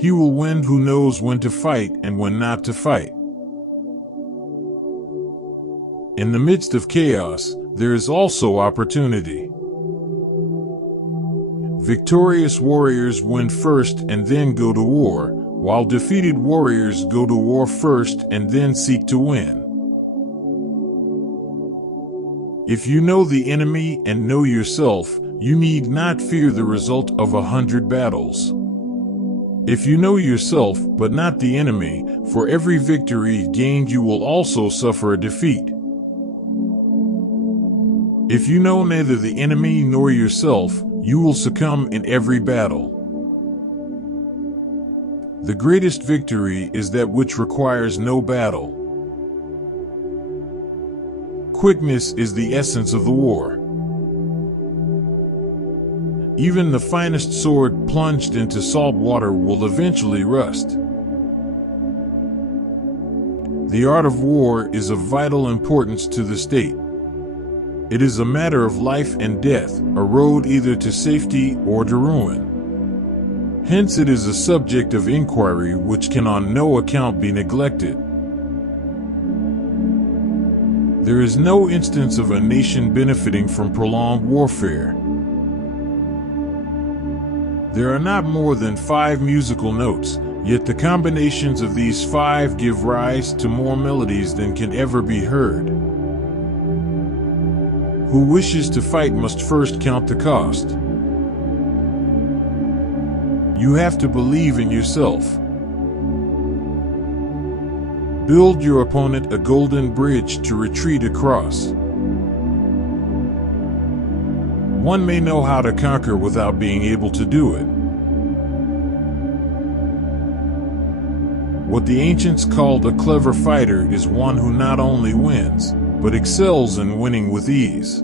He will win who knows when to fight and when not to fight. In the midst of chaos, there is also opportunity. Victorious warriors win first and then go to war, while defeated warriors go to war first and then seek to win. If you know the enemy and know yourself, you need not fear the result of 100 battles. If you know yourself but not the enemy, for every victory gained you will also suffer a defeat. If you know neither the enemy nor yourself, you will succumb in every battle. The greatest victory is that which requires no battle. Quickness is the essence of the war. Even the finest sword plunged into salt water will eventually rust. The art of war is of vital importance to the state. It is a matter of life and death, a road either to safety or to ruin. Hence it is a subject of inquiry which can on no account be neglected. There is no instance of a nation benefiting from prolonged warfare. There are not more than 5 musical notes, yet the combinations of these 5 give rise to more melodies than can ever be heard. Who wishes to fight must first count the cost. You have to believe in yourself. Build your opponent a golden bridge to retreat across. One may know how to conquer without being able to do it. What the ancients called a clever fighter is one who not only wins, but excels in winning with ease.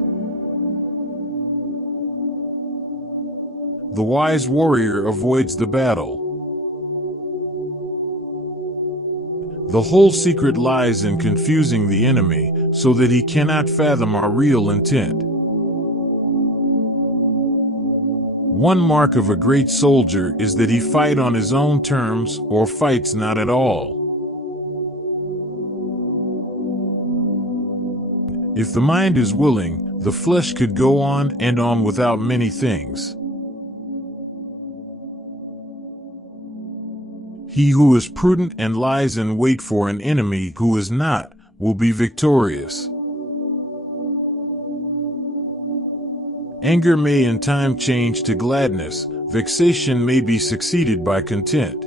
The wise warrior avoids the battle. The whole secret lies in confusing the enemy so that he cannot fathom our real intent. One mark of a great soldier is that he fight on his own terms or fights not at all. If the mind is willing, the flesh could go on and on without many things. He who is prudent and lies in wait for an enemy who is not, will be victorious. Anger may in time change to gladness, vexation may be succeeded by content.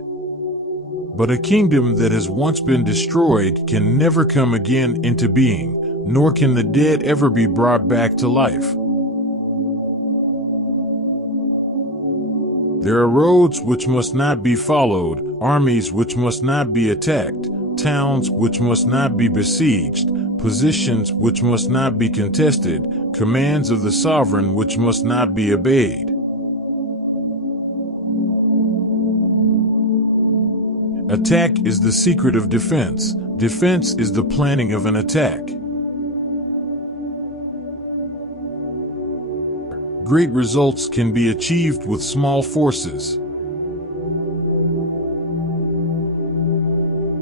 But a kingdom that has once been destroyed can never come again into being, nor can the dead ever be brought back to life. There are roads which must not be followed, armies which must not be attacked, towns which must not be besieged, positions which must not be contested, commands of the sovereign which must not be obeyed. Attack is the secret of defense. Defense is the planning of an attack. Great results can be achieved with small forces.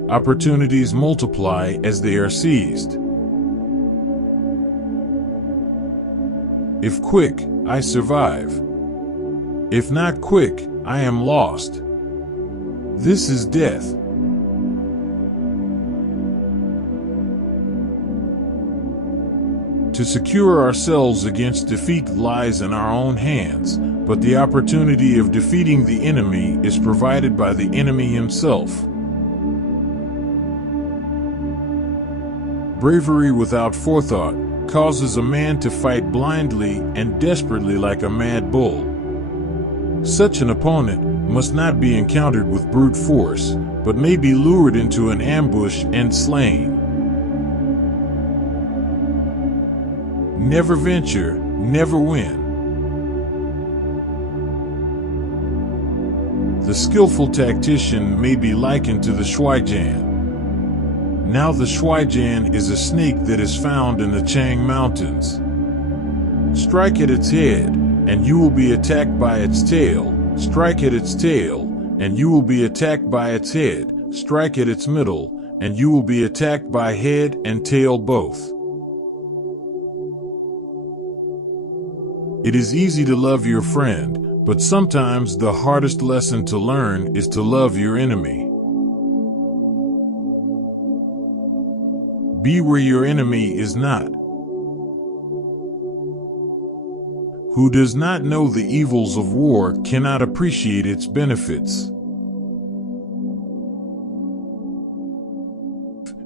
Opportunities multiply as they are seized. If quick, I survive. If not quick, I am lost. This is death. To secure ourselves against defeat lies in our own hands, but the opportunity of defeating the enemy is provided by the enemy himself. Bravery without forethought causes a man to fight blindly and desperately like a mad bull. Such an opponent must not be encountered with brute force, but may be lured into an ambush and slain. Never venture, never win. The skillful tactician may be likened to the shuaijian. Now the shuaijian is a snake that is found in the Chang Mountains. Strike at its head, and you will be attacked by its tail. Strike at its tail, and you will be attacked by its head. Strike at its middle, and you will be attacked by head and tail both. It is easy to love your friend, but sometimes the hardest lesson to learn is to love your enemy. Be where your enemy is not. Who does not know the evils of war cannot appreciate its benefits.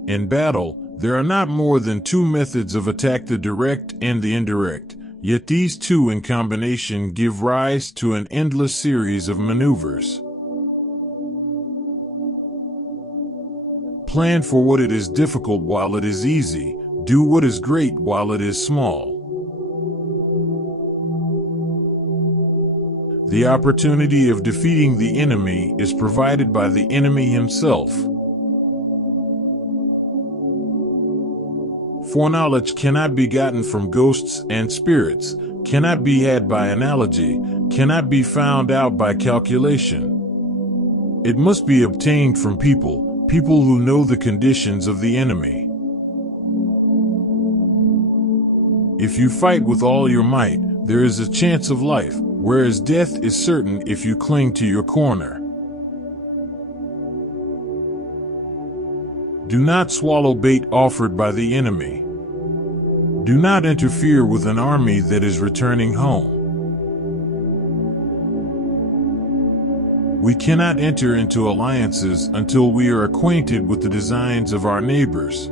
In battle, there are not more than two methods of attack: the direct and the indirect. Yet these two in combination give rise to an endless series of maneuvers. Plan for what it is difficult while it is easy. Do what is great while it is small. The opportunity of defeating the enemy is provided by the enemy himself. Foreknowledge cannot be gotten from ghosts and spirits, cannot be had by analogy, cannot be found out by calculation. It must be obtained from people who know the conditions of the enemy. If you fight with all your might, there is a chance of life, whereas death is certain if you cling to your corner. Do not swallow bait offered by the enemy. Do not interfere with an army that is returning home. We cannot enter into alliances until we are acquainted with the designs of our neighbors.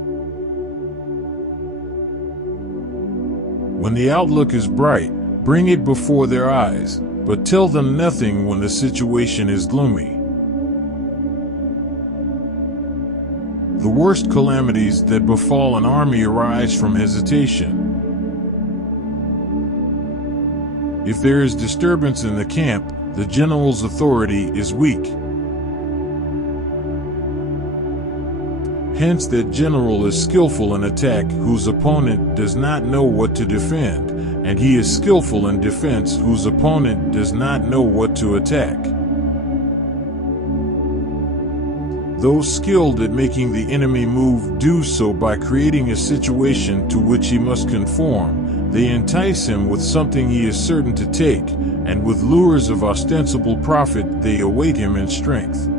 When the outlook is bright, bring it before their eyes, but tell them nothing when the situation is gloomy. The worst calamities that befall an army arise from hesitation. If there is disturbance in the camp, the general's authority is weak. Hence, that general is skillful in attack whose opponent does not know what to defend, and he is skillful in defense whose opponent does not know what to attack. Those skilled at making the enemy move do so by creating a situation to which he must conform. They entice him with something he is certain to take, and with lures of ostensible profit they await him in strength.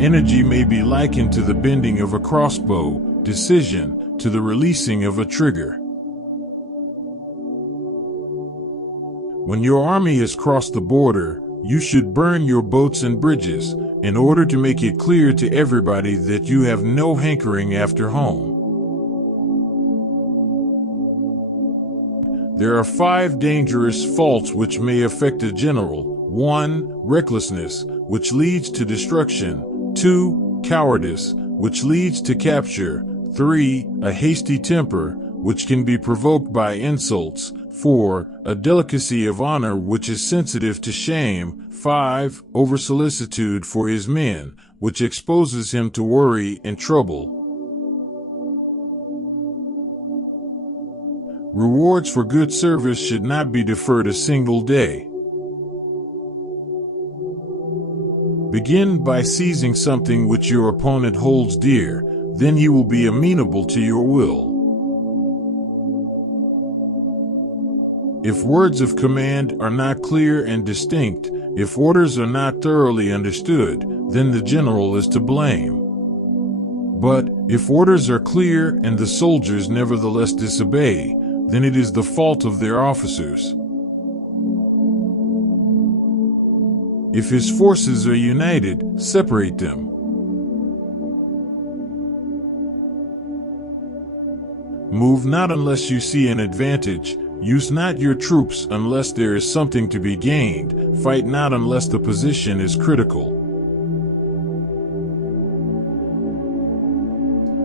Energy may be likened to the bending of a crossbow, decision to the releasing of a trigger. When your army has crossed the border, you should burn your boats and bridges, in order to make it clear to everybody that you have no hankering after home. There are 5 dangerous faults which may affect a general. 1. Recklessness, which leads to destruction. 2. Cowardice, which leads to capture. 3. A hasty temper, which can be provoked by insults. 4. A delicacy of honor which is sensitive to shame. 5. Over-solicitude for his men, which exposes him to worry and trouble. Rewards for good service should not be deferred a single day. Begin by seizing something which your opponent holds dear, then he will be amenable to your will. If words of command are not clear and distinct, if orders are not thoroughly understood, then the general is to blame. But if orders are clear and the soldiers nevertheless disobey, then it is the fault of their officers. If his forces are united, separate them. Move not unless you see an advantage. Use not your troops unless there is something to be gained. Fight not unless the position is critical.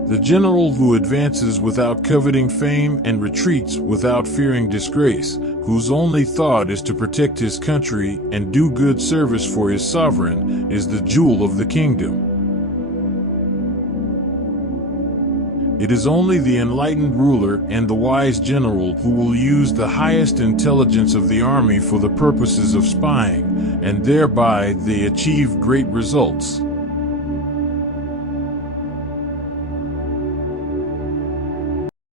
The general who advances without coveting fame and retreats without fearing disgrace, whose only thought is to protect his country and do good service for his sovereign, is the jewel of the kingdom. It is only the enlightened ruler and the wise general who will use the highest intelligence of the army for the purposes of spying, and thereby they achieve great results.